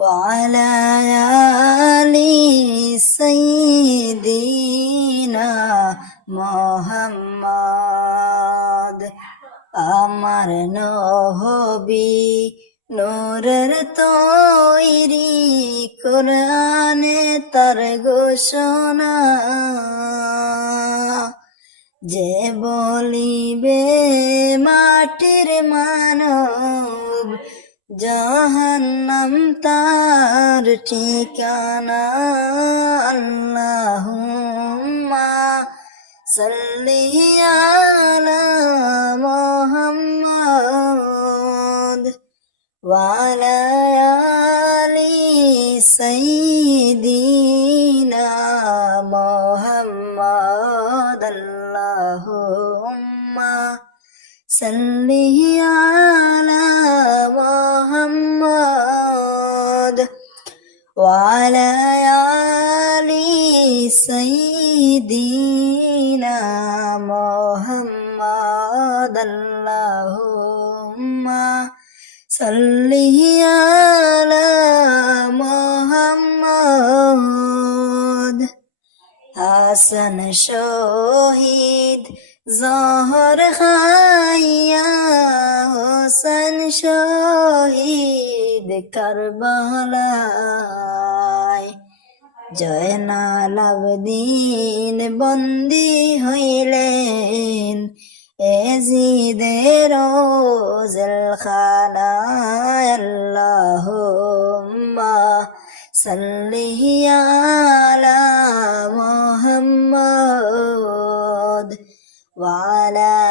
وعلى آل سيدنا محمد আমার নহবি নূরের তৈরি কোরআনে তার ঘোষণা যে বলিবে মাটির মানব জাহান্নাম তার ঠিকানা আল্লাহুম্মা সাল্লি আলা মুহাম্মদ ওয়ালা আলি সাইয়্যিদিনা মুহাম্মদ আল্লাহুম্মা সাল্লি আলা وعلى علي سيدنا محمد اللهم صل على محمد. حسن شهيد ظهر خان শহীদ কারবালায়। জয়নাল আবদিন বন্দি হইলেন। এজিদের জেলখানায় আল্লাহ সাল্লিয়ালা মোহাম্মদ। ওয়ালা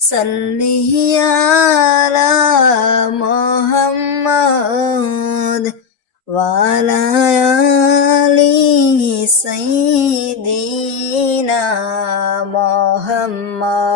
صل على محمد وعلى آل سيدنا محمد